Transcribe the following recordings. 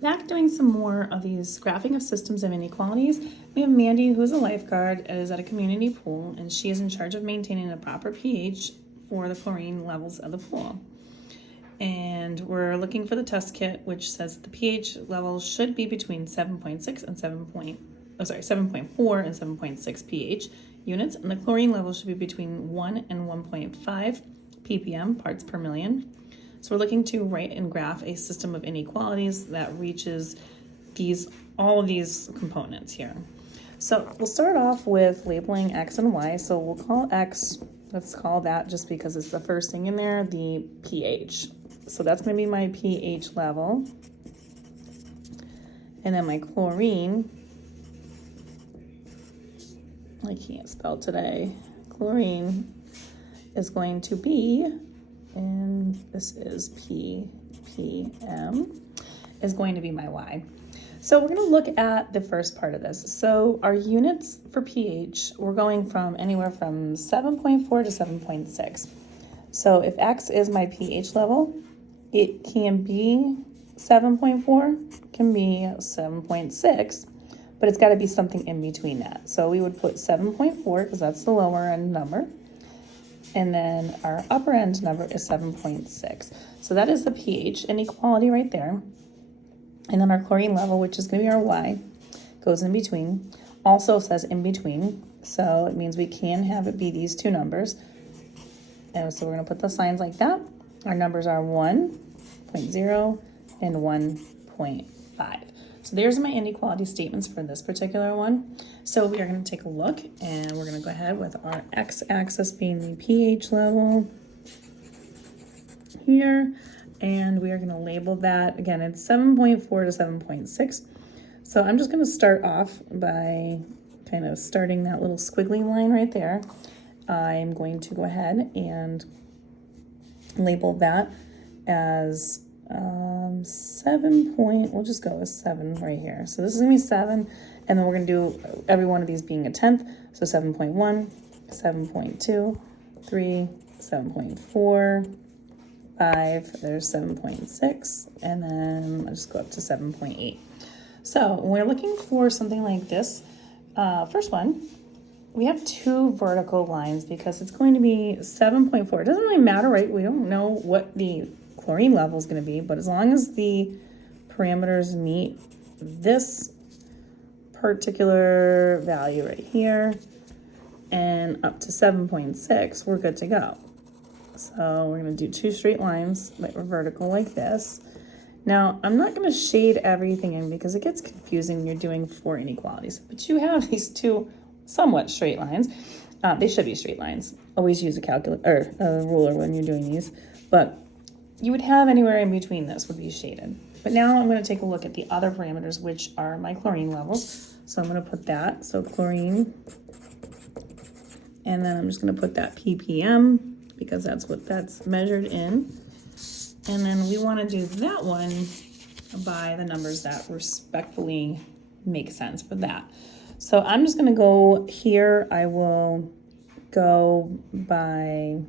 back doing some more of these graphing of systems of inequalities. We have Mandy, who's a lifeguard, is at a community pool, and she is in charge of maintaining a proper pH for the chlorine levels of the pool. And we're looking for the test kit, which says that the pH level should be between 7.6 and 7.4 and 7.6 pH units, and the chlorine level should be between 1 and 1.5 ppm, parts per million. So we're looking to write and graph a system of inequalities that reaches all of these components here. So we'll start off with labeling X and Y. So we'll call X, let's call that, just because it's the first thing in there, the pH. So that's going to be my pH level. And then my chlorine, I can't spell today, chlorine is going to be, and this is ppm, is going to be my Y. So we're going to look at the first part of this. So our units for pH, we're going from anywhere from 7.4 to 7.6. So if X is my pH level, it can be 7.4, can be 7.6, but it's got to be something in between that. So we would put 7.4 because that's the lower end number. And then our upper end number is 7.6. So that is the pH inequality right there. And then our chlorine level, which is going to be our Y, goes in between. Also says in between. So it means we can have it be these two numbers. And so we're going to put the signs like that. Our numbers are 1.0 and 1.5. So there's my inequality statements for this particular one. So we are going to take a look, and we're going to go ahead with our x-axis being the pH level here, and we are going to label that. Again, it's 7.4 to 7.6. So I'm just going to start off by kind of starting that little squiggly line right there. I'm going to go ahead and label that as 7 point, we'll just go with 7 right here. So this is gonna be 7, and then we're gonna do every one of these being a tenth. So 7.1, 7.2, 3, 7.4, 5, there's 7.6, and then I'll just go up to 7.8. So when we're looking for something like this, first one, we have two vertical lines because it's going to be 7.4. It doesn't really matter, right? We don't know what the chlorine level is going to be, but as long as the parameters meet this particular value right here and up to 7.6, we're good to go. So we're going to do two straight lines that are vertical like this. Now, I'm not going to shade everything in because it gets confusing when you're doing four inequalities, but you have these two somewhat straight lines. They should be straight lines. Always use a calculator or a ruler when you're doing these, but you would have anywhere in between this would be shaded. But now I'm going to take a look at the other parameters, which are my chlorine levels. So I'm going to put that, so chlorine, and then I'm just going to put that ppm because that's what that's measured in. And then we want to do that one by the numbers that respectfully make sense for that. So I'm just going to go here. I will go by,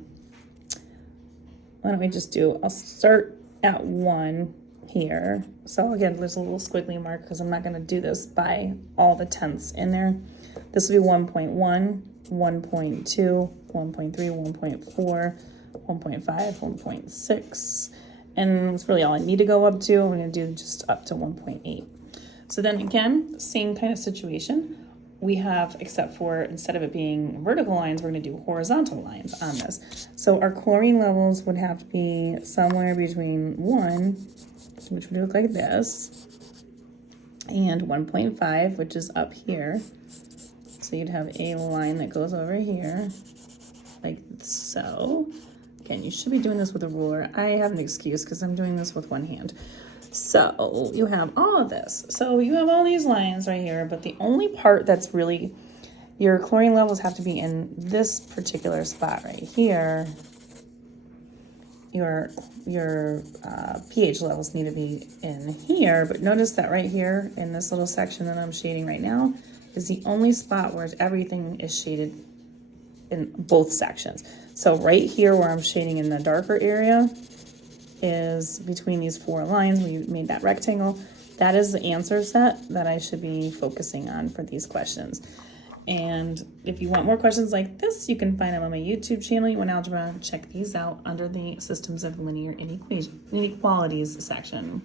why don't we just do, I'll start at 1 here. So again, there's a little squiggly mark because I'm not going to do this by all the tenths in there. This will be 1.1, 1.2, 1.3, 1.4, 1.5, 1.6. And that's really all I need to go up to. We're going to do just up to 1.8. So then again, same kind of situation. We have, except for instead of it being vertical lines, we're going to do horizontal lines on this. So our chlorine levels would have to be somewhere between 1, which would look like this, and 1.5, which is up here. So you'd have a line that goes over here, like so. Again, you should be doing this with a ruler. I have an excuse because I'm doing this with one hand. So you have all of this. So you have all these lines right here, but the only part that's really, your chlorine levels have to be in this particular spot right here. Your pH levels need to be in here, but notice that right here in this little section that I'm shading right now is the only spot where everything is shaded in both sections. So right here where I'm shading in the darker area is between these four lines, we made that rectangle. That is the answer set that I should be focusing on for these questions. And if you want more questions like this, you can find them on my YouTube channel, You Want Algebra. Check these out under the Systems of Linear Inequalities section.